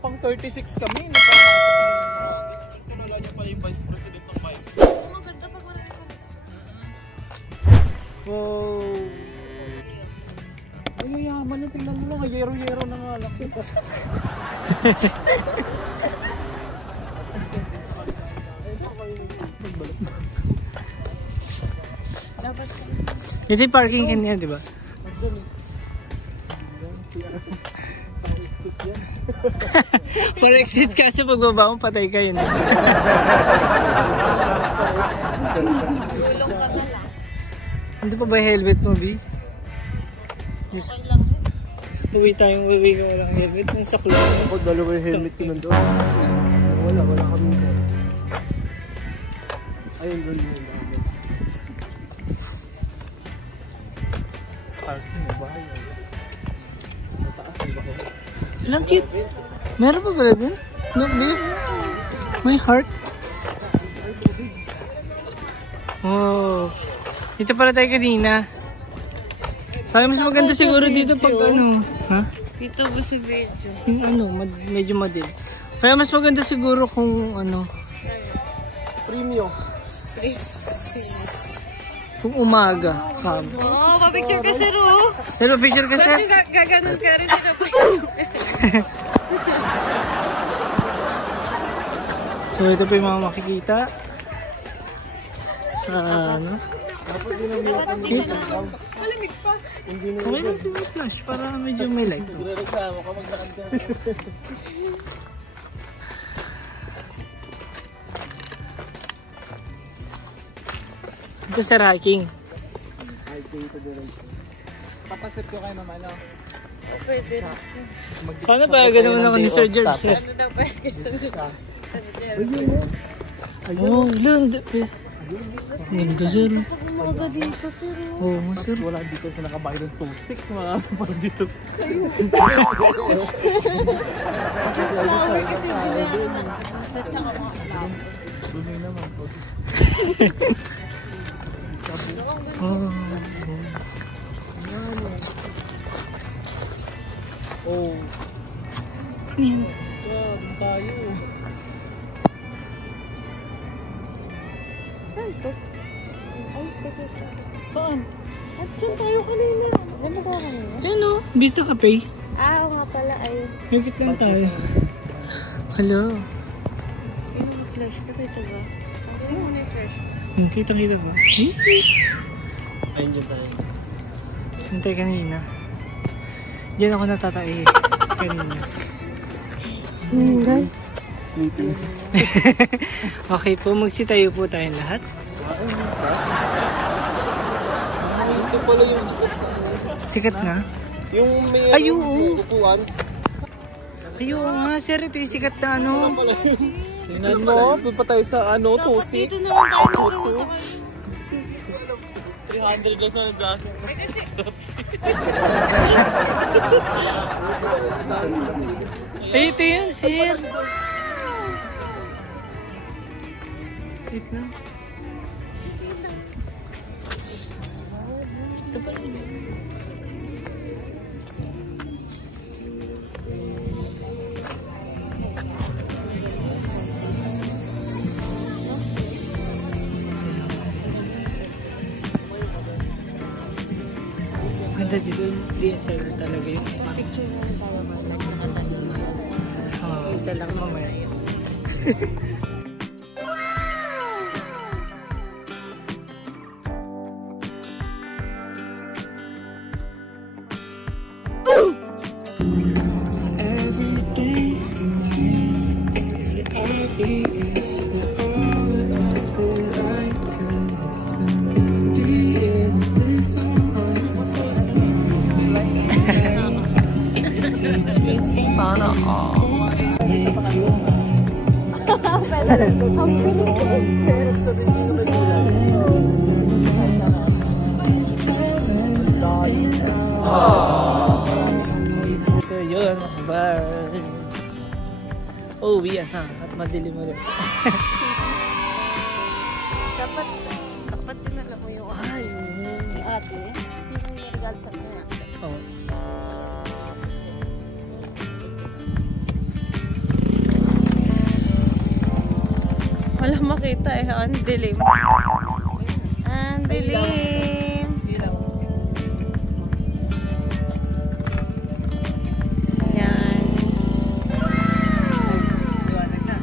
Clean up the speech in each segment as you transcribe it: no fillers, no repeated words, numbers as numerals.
pang 36 kami. Nakala niya pala yung vice president ng bike. Oo, maganda pag marami ko. Wow. Ay, yaman niya. Tingnan mo lang. Yero-yero na nga lang. Ito yung parking kanya, di ba? For exit kasi pagbaba mo, patay ka yun. Hindi pa ba helmet mo, B? Just, uwi tayong uwi ka walang helmet. Ang saklo. Ako, dalawa yung helmet ko nandun. Wala kami. Ayun, doon yung dami. Parking na bahay. Mataas yung bahay. Ilang cute. Meron pa pala dun? Look, babe. May heart. Oh. Dito pala tayo kanina. Sabi mas maganda siguro dito pag ano. Ha? Dito ba si Bejo? Yung ano, medyo madil. Kaya mas maganda siguro kung ano. Premium. Kung umaga. Sabi. Oo, pa-picture ka sir oh. Sir, picture ka sir. Gaganon ka rin dito. So ito po yung mga makikita. Sa ano. Dito. Malamig pa. Okay lang ito may flash para medyo may light. Reklamo ka maglakad ka. Ito sir, hiking. Hiking to the right. Papasit ko kayo naman, no? Pwede. Sana ba ganoon ako ni Sir George, sir? Ano na ba? Oh, ilan. Ganda sir. Pag umaga dito sir oh. Oo, sir. Wala dito sa nakabayad ng 2.6 mga parang dito. Sabi kasi binayaran na. Sumi naman po. Oh. Oh. Ano yun? Doon tayo. Saan to? Ay, stay. Saan? At dyan tayo kanina. Ano ba kanina? Yan o, Vista Cafe. Ah, oo nga pala ay. Higit lang tayo. Hello. Flash ka dito ba? Ang mo na flash. Kita ba? Ayun dyan tayo. Hintay kanina. Diyan ako natatay kanina. Guys. Okay po, magsitayo po tayong lahat. Ito pala yung sikat na. Sikat na? Yung may upuan. Ayun nga sir, ito yung sikat na ano. Tingnan mo, pa tayo sa ano, Dapat dito naman tayo. 300 lang sa glasses. Ay, ito yun sir. Wait lang. Ito pa rin. Ganda dito yung DSLR talaga yun. Picture na tayo ba? Nakatayo naman. Ito lang mamaya. Sana all. Ang So yun, mga birds. Uwi na at madilim ulit. Dapat dinala mo yung ni ate. Yung nirgal sa kanya. Oh. Wala makita eh. Ang dilim. Ang dilim. Yan. Liwanag na.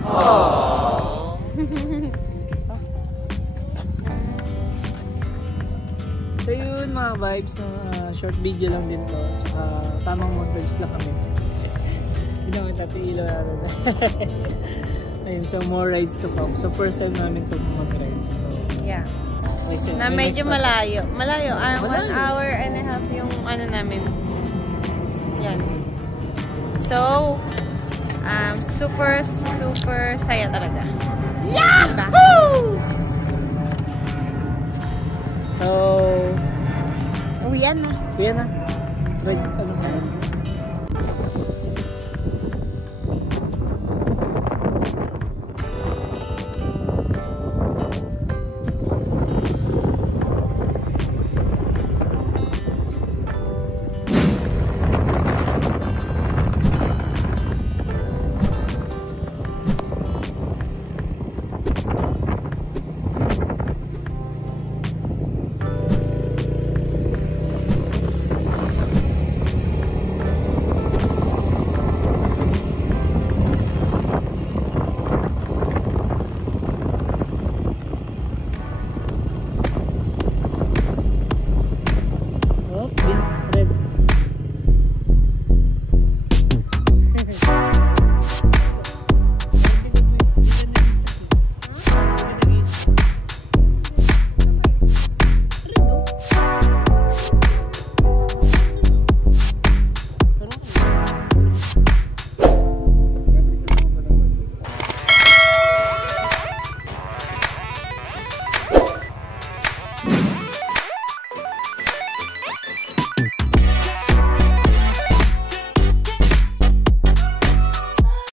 So yun mga vibes na short video lang din to. Tsaka tamang montage lang kami. Hindi naman tatiilo natin. Ayun, so more rides to come. So first time namin to mag-rides. So, Yeah. Na may medyo next malayo. Malayo. 1 Malayo. hour and a half yung ano namin. Yan. So, super saya talaga. Yeah! Diba? So, Uwian na. yan na. Ride, ano na.